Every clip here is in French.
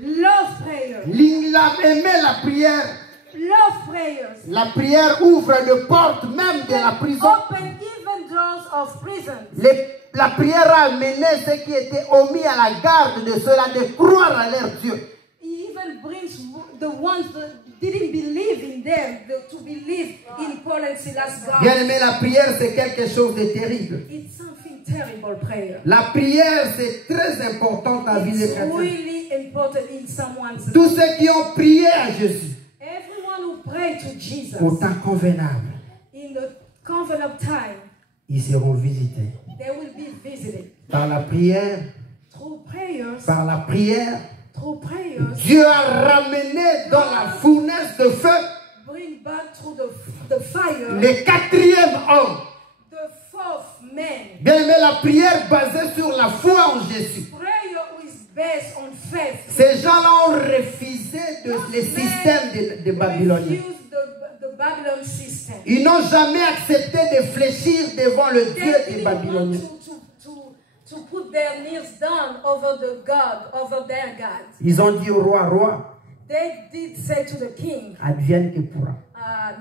Love prayer. Il a aimé la prière. Love prayers. La prière ouvre les portes même de la prison. Open even doors of prison. La prière a amené ceux qui étaient omis à la garde de cela de croire à leur Dieu. He even brings the ones that didn't believe in them to believe in Paul and Silas' God. Bien aimé, la prière c'est quelque chose de terrible. It's something terrible, prayer. La prière c'est très important dans la vie des It's chrétiens. really important in someone's Tous life. ceux qui ont prié à Jésus Everyone who prayed to Jesus au temps convenable, in the covenant time, ils seront visités. they will be visited. Par la prière, Through prayers, par la prière, through prayers, Dieu a ramené dans la fournaise de feu bring back through the fire le quatrième homme. the fourth man. Bien aimé, la prière basée sur la foi en Jésus. Prayer is based on faith. Ces gens-là ont refusé le système de Babyloniens. Refuse the Babylon system. Ils n'ont jamais accepté de fléchir devant le They Dieu des didn't want Babyloniens. to put their knees down over the God, over their God. Ils ont dit au roi, roi, They did say to the king, advienne que pourra.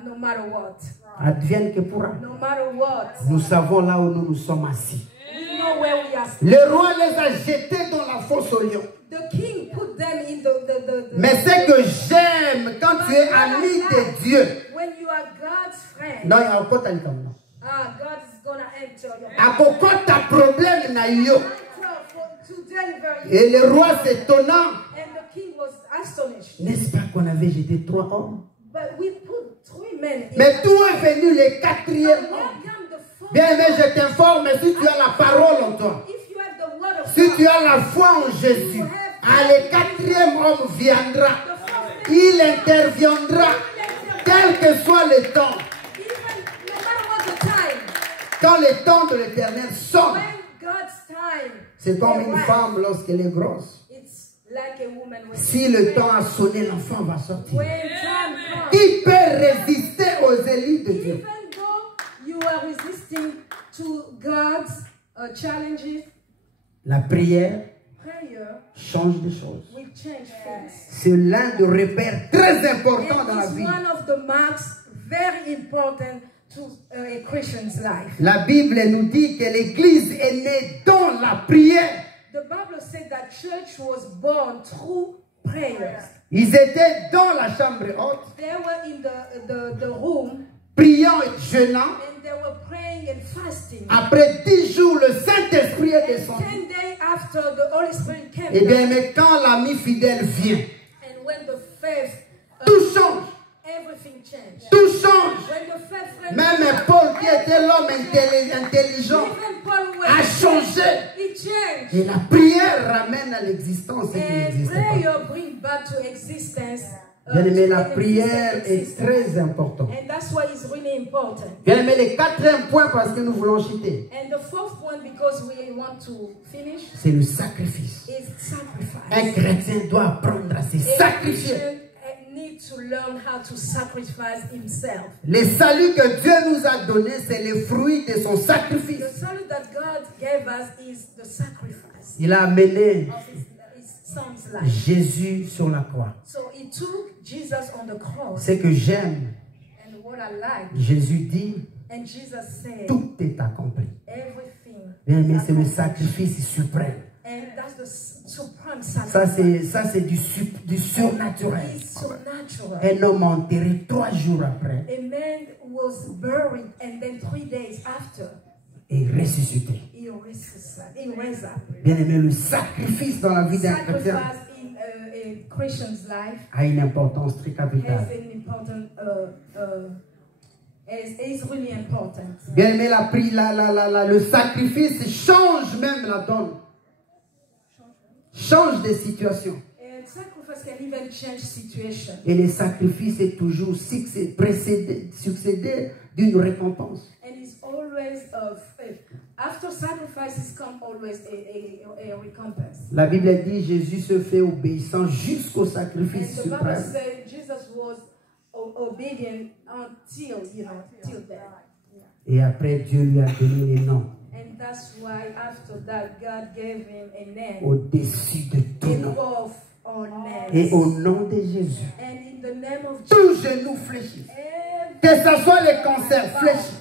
no matter what, Advienne que pourra. no matter what, Nous savons là où nous nous sommes assis. we know where we are. Le roi les a jetés dans la fosse au lion. The king put them in the Mais ce que j'aime quand tu es ami de Dieu, when you are God's friend, non, il y a encore un temps. God is gonna enter your À quoi ta problème n'a eu. to deliver you. Et le roi s'étonnant, And the king was astonished. n'est-ce pas qu'on avait jeté 3 hommes? But we put 3 men in. Mais d'où est venu le quatrième Now homme? come the fourth. Bien aimé, je t'informe, si tu as la parole en toi, If you have the word of si God, tu as la foi en Jésus, le quatrième homme viendra. Il interviendra, quel que soit le temps. even no matter what the time, Quand le temps de l'Éternel sonne, when God's time, c'est comme une arrives, femme lorsqu'elle est grosse. it's like a woman when Si le temps a sonné, l'enfant va sortir. when time comes, Qui peut résister aux élus de Dieu? even though you are resisting to God's challenges, La prière prayer change des choses. will change things. C'est l'un des repères très importants dans la It is vie. one of the marks very important to a Christian's life. La Bible nous dit que l'Église est née dans la prière. The Bible said that church was born through prayers. Ils étaient dans la chambre haute, They were in the room priant et jeûnant. and they were praying and fasting. Après 10 jours, le Saint-Esprit est And descendu. 10 days after, the Holy Spirit came Eh bien, down. mais quand l'ami fidèle vient, And when the faith, tout change. everything changed. Tout change. When the faith friend Même Paul, qui était l'homme intelligent, even Paul was a changé. it changed. Et la prière ramène à l'existence ce qui And n'existe pas. prayer brings back to existence. Bien aimé, la to prière est existence. très importante. And that's why it's really important. Bien aimé, le quatrième point, parce que nous voulons chuter, And the fourth one, because we want to finish, c'est le sacrifice. is sacrifice. Un chrétien doit apprendre à se A sacrifier. Christian needs to learn how to sacrifice himself. Le salut que Dieu nous a donné, c'est le fruit de son sacrifice. The salute that God gave us is the sacrifice Il a amené of his son's life. Jésus sur la croix. So he took Jesus on the cross, Ce que j'aime, and what I like, Jésus dit, and Jesus said, tout est accompli. everything. Bien aimé, is c'est le accomplished. sacrifice suprême. And that's the supreme Ça, sacrifice. c'est du surnaturel. It's supernatural. Un homme enterré 3 jours après A man was buried, and then 3 days after, et ressuscité. he raised up. Bien aimé, le sacrifice dans la vie d'un chrétien Sacrifice in a Christian's life a une importance très has capitale. an important, is really important. Bien aimé, le sacrifice change même la donne. Change des situations. And sacrifice can even change situation. Et le sacrifice est toujours succédé d'une récompense. And it's always after sacrifices come always a recompense. La Bible dit Jésus se fait obéissant jusqu'au sacrifice And the Bible suprême. says Jesus was obedient until till death. Et après, Dieu lui a donné les noms And that's why after that God gave him a name au-dessus de tout nom. above all names. Et au nom de Jésus, And in the name of tout Jesus, genou fléchit. every Que ce soit le cancer, fléchit.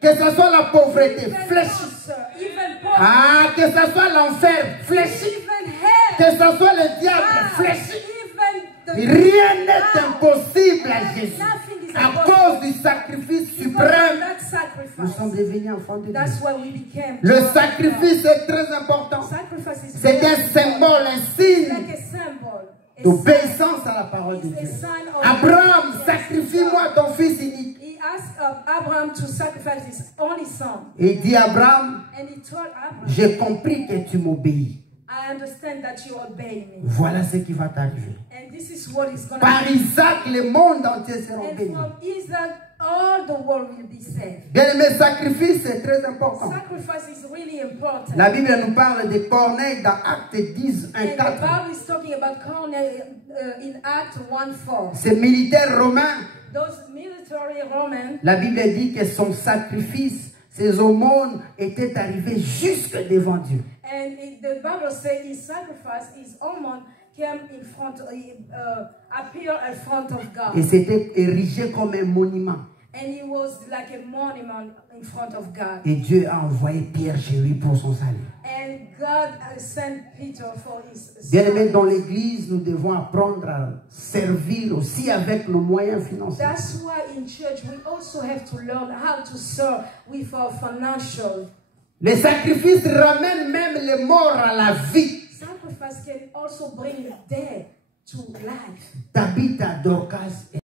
Que ce soit la pauvreté, fléchit. cancer, even Ah, que ce soit l'enfer, fléchit. even hell, Que ce soit le diable, fléchit. even the Rien n'est impossible à Jésus. nothing is À impossible. cause du sacrifice Because of suprême, that nous sommes sacrifice. devenus enfants de Dieu. That's why we became. Le children of sacrifice est très important. God. Sacrifice is C'est very un symbole, un It's signe like a symbol. A d'obéissance à la parole de sign. Dieu. It's a sign of Abraham, obedience. sacrifie-moi ton fils unique. He asked Abraham to sacrifice his only son. Et dit Abraham, And he told Abraham, j'ai compris que tu m'obéis. I understand that you obey me. Voilà ce qui va t'arriver. And this is what is going to Par happen. Isaac, le monde entier sera And béni. from Isaac, all the world will be saved. Bien-aimé, sacrifice, c'est très important. Sacrifice is really important. La Bible nous parle de Corneille dans Acte 10, 1, And the 4. Bible is talking about Cornelius in Acts 1:4. Ces militaires romains, Those military Romans, la Bible dit que son sacrifice, ses aumônes étaient arrivés jusque devant Dieu. and the Bible says his sacrifice, his almond, came in front, appeared in front of God. Et c'était érigé comme un monument. And he was like a monument in front of God. Et Dieu a envoyé Pierre chez lui pour son salut. And God sent Peter for his Bien-aimés, dans l'église, nous devons apprendre à servir aussi avec nos moyens financiers. That's why in church we also have to learn how to serve with our financial. Les sacrifices ramènent même les morts à la vie. Sacrifice can also bring death to life. Tabitha, Dorcas